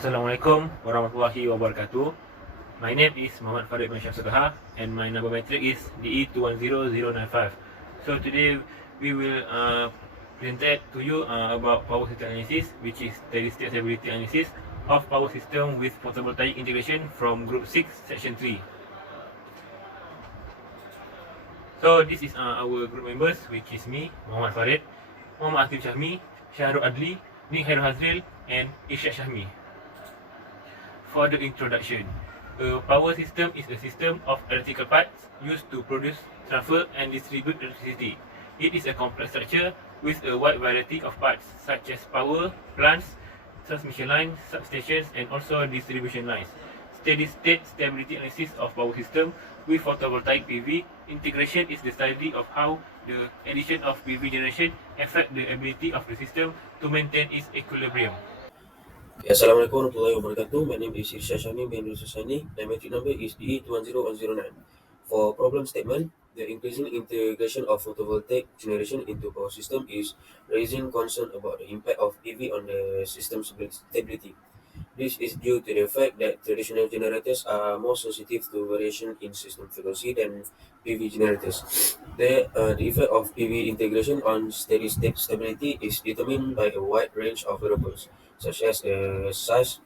Assalamualaikum warahmatullahi wabarakatuh. My name is Muhammad and my number metric is DE210095. So today we will present to you about power system analysis, which is steady state stability analysis of power system with photovoltaic integration from group 6 section 3. So this is our group members, which is me, Muhammad Farid, Muhammad Atif Shahmi, Syahrul Adli, Ning Khairul Hazril, and Ishaq Shahmi. For the introduction, a power system is a system of electrical parts used to produce, transfer and distribute electricity. It is a complex structure with a wide variety of parts such as power plants, transmission lines, substations and also distribution lines. Steady state stability analysis of power system with photovoltaic PV integration is the study of how the addition of PV generation affect the ability of the system to maintain its equilibrium. Assalamualaikum warahmatullahi wabarakatuh. My name is Irsyad bin Susani. My metric number is DE20109. For problem statement, the increasing integration of photovoltaic generation into power system is raising concern about the impact of PV on the system stability. This is due to the fact that traditional generators are more sensitive to variation in system frequency than PV generators. The effect of PV integration on steady state stability is determined by a wide range of variables, such as the size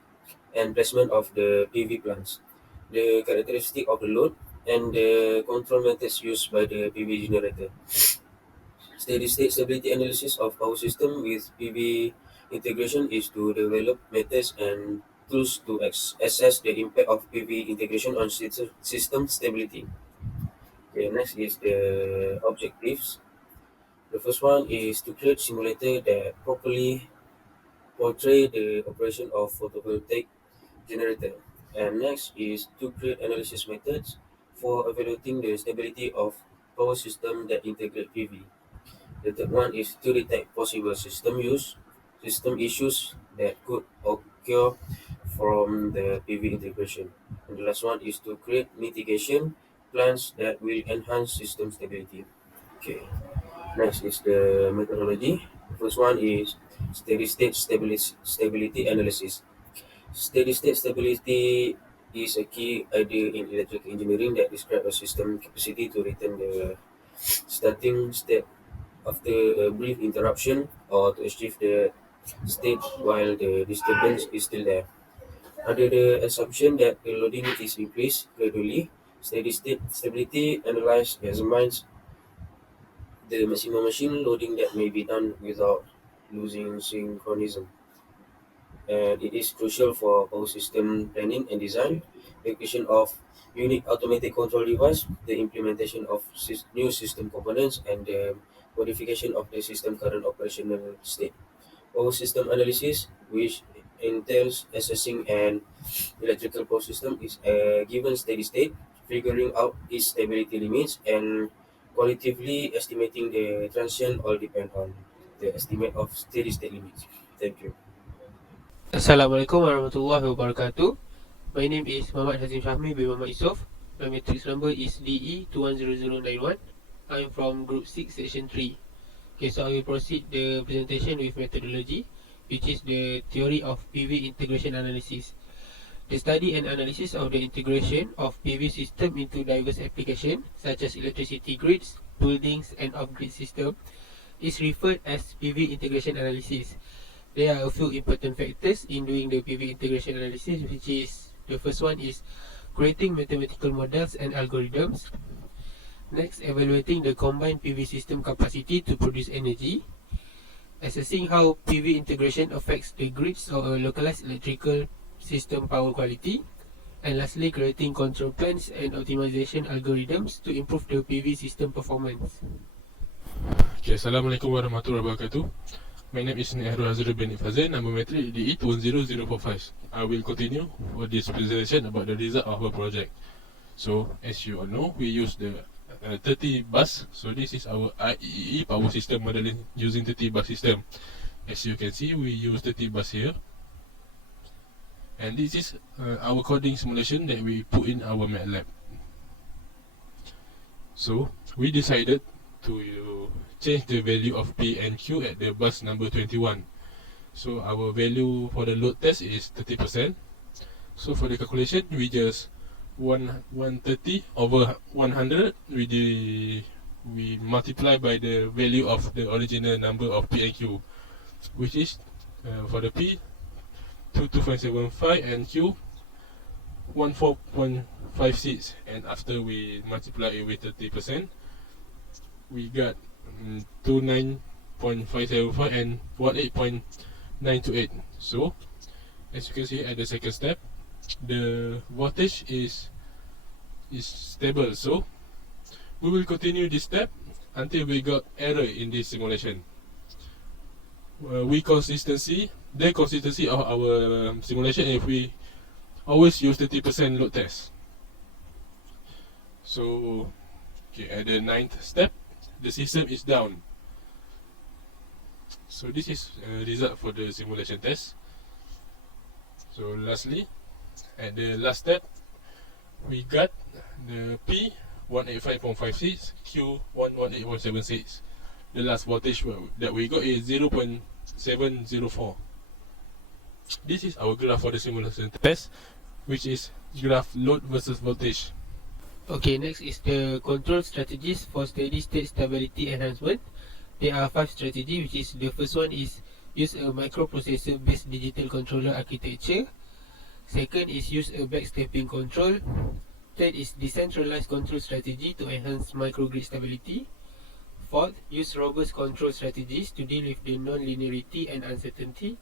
and placement of the PV plants, the characteristic of the load, and the control methods used by the PV generator. Steady state stability analysis of power system with PV integration is to develop methods and tools to assess the impact of PV integration on system stability. Okay, next is the objectives. The first one is to create simulator that properly portray the operation of photovoltaic generator. And next is to create analysis methods for evaluating the stability of power system that integrate PV. The third one is to detect possible system issues that could occur from the PV integration. And the last one is to create mitigation plans that will enhance system stability. Okay. Next is the methodology. The first one is steady state stability analysis. Steady state stability is a key idea in electrical engineering that describes a system capacity to retain the starting state after a brief interruption or to achieve the state while the disturbance is still there. Under the assumption that the loading is increased gradually, steady state stability analysis examines the maximum machine loading that may be done without losing synchronism. And it is crucial for power system planning and design, the creation of unique automatic control device, the implementation of new system components, and the modification of the system current operational state. Power system analysis, which entails assessing an electrical power system is a given steady state, figuring out its stability limits, and qualitatively estimating the transient all depend on the estimate of steady state limits. Thank you. Assalamualaikum warahmatullahi wabarakatuh. My name is Muhammad Hazim Shahmi bin Muhammad Yusof. My matrix number is DE210091. I'm from group 6 section 3. Okay, so I will proceed the presentation with methodology, which is the theory of PV integration analysis. The study and analysis of the integration of PV system into diverse applications such as electricity grids, buildings and off-grid system is referred as PV integration analysis. There are a few important factors in doing the PV integration analysis, which is the first one is creating mathematical models and algorithms. Next, evaluating the combined PV system capacity to produce energy. Assessing how PV integration affects the grids or a localized electrical system power quality. And lastly, creating control plans and optimization algorithms to improve the PV system performance. Okay, Assalamualaikum warahmatullahi wabarakatuh. My name is Khairul Hazril bin Ifazin, number metric DE20045. I will continue for this presentation about the result of our project. So, as you all know, we use the 30 bus. So, this is our IEEE power system modeling using 30 bus system. As you can see, we use 30 bus here. And this is our coding simulation that we put in our MATLAB. So, we decided to change the value of P and Q at the bus number 21. So our value for the load test is 30%. So for the calculation, we just 130 over 100, we multiply by the value of the original number of P and Q, which is for the P 22.75 and Q 14.56, and after we multiply it with 30%, we got 29.575 and 18.928. So as you can see at the second step, the voltage is stable. So we will continue this step until we got error in this simulation. The consistency of our simulation if we always use 30% load test. So okay, at the 9th step, the system is down. So this is a result for the simulation test. So lastly, at the last step, we got the P 185.56, Q 118.76. The last voltage that we got is 0.704. This is our graph for the simulation test, which is graph load versus voltage. Okay, next is the control strategies for steady state stability enhancement. There are 5 strategies, which is the first one is use a microprocessor based digital controller architecture. Second is use a backstepping control. Third is decentralized control strategy to enhance microgrid stability. Fourth, use robust control strategies to deal with the non-linearity and uncertainty.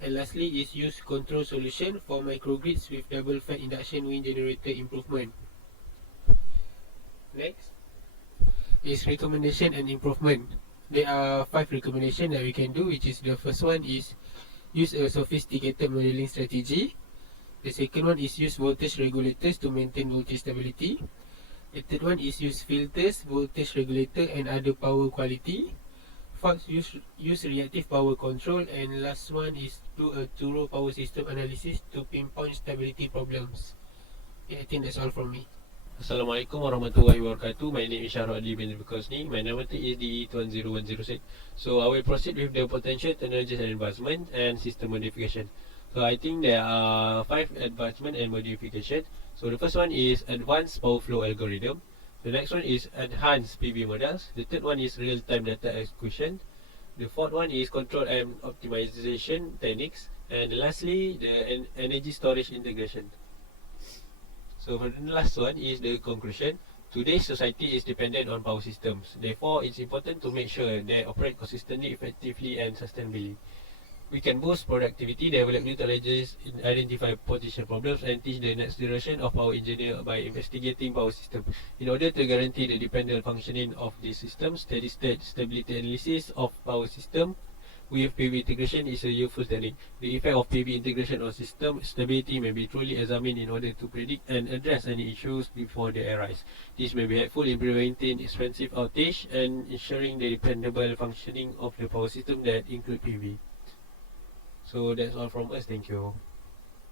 And lastly is use control solution for microgrids with double fed induction wind generator improvement. Next is recommendation and improvement. There are 5 recommendations that we can do, which is the first one is use a sophisticated modeling strategy. The second one is use voltage regulators to maintain voltage stability. The third one is use filters, voltage regulator and other power quality. Fourth, use reactive power control, and last one is do a thorough power system analysis to pinpoint stability problems. Yeah, I think that's all from me. Assalamualaikum warahmatullahi wabarakatuh. My name is Shahrul Adli bin Bukosni. My number is DE20106. So I will proceed with the potential technologies and advancement and system modification. So I think there are 5 advancement and modification. So the first one is advanced power flow algorithm. The next one is enhanced PV models. The third one is real-time data execution. The fourth one is control and optimization techniques. And lastly, the energy storage integration. So for the last one is the conclusion. Today's society is dependent on power systems. Therefore, it's important to make sure they operate consistently, effectively and sustainably. We can boost productivity, develop new technologies, identify potential problems and teach the next generation of power engineer by investigating power systems. In order to guarantee the dependent functioning of the system, steady state stability analysis of power system with PV integration is a useful technique. The effect of PV integration on system stability may be truly examined in order to predict and address any issues before they arise. This may be helpful in preventing expensive outage and ensuring the dependable functioning of the power system that include PV. So that's all from us. Thank you.